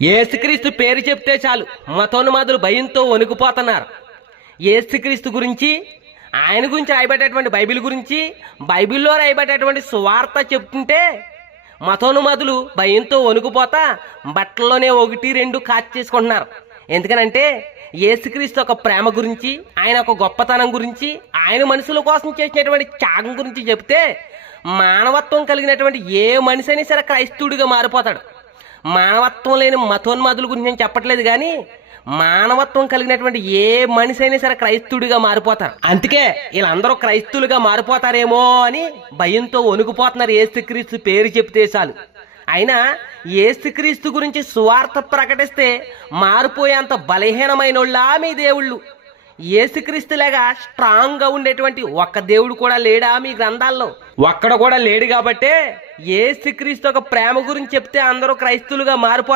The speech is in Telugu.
యేసుక్రీస్తు పేరు చెప్తే చాలు మతోన్మాదులు భయంతో వణికిపోతున్నారు. యేసుక్రీస్తు గురించి, ఆయన గురించి రాయబడేటువంటి బైబిల్ గురించి, బైబిల్లో రాయబడేటువంటి సువార్త చెప్తుంటే మతోన్మాదులు భయంతో వణికిపోతా బట్టల్లోనే ఒకటి రెండు కాచేసుకుంటున్నారు. ఎందుకనంటే యేసుక్రీస్తు ఒక ప్రేమ గురించి, ఆయన ఒక గొప్పతనం గురించి, ఆయన మనుషుల కోసం చేసినటువంటి త్యాగం గురించి చెప్తే మానవత్వం కలిగినటువంటి ఏ మనిషి అయినా సరే క్రైస్తవుడిగా మారిపోతాడు. మానవత్వం లేని మతోన్మాదుల గురించి నేను చెప్పట్లేదు, కానీ మానవత్వం కలిగినటువంటి ఏ మనిషి అయినా సరే క్రైస్తవుడిగా మారిపోతారు. అందుకే వీళ్ళందరూ క్రైస్తవులుగా మారిపోతారేమో అని భయంతో వణుకుపోతున్నారు యేసుక్రీస్తు పేరు చెప్తే చాలు. అయినా యేసుక్రీస్తు గురించి సువార్త ప్రకటిస్తే మారిపోయేంత బలహీనమైన మీ దేవుళ్ళు. యేసుక్రీస్తులాగా స్ట్రాంగ్ గా ఉండేటువంటి ఒక్క దేవుడు కూడా లేడా మీ గ్రంథాల్లో? ఒక్కడ కూడా లేడు. కాబట్టే యేసుక్రీస్తు ఒక ప్రేమ గురించి చెప్తే అందరూ క్రైస్తవులుగా మారిపోతారు.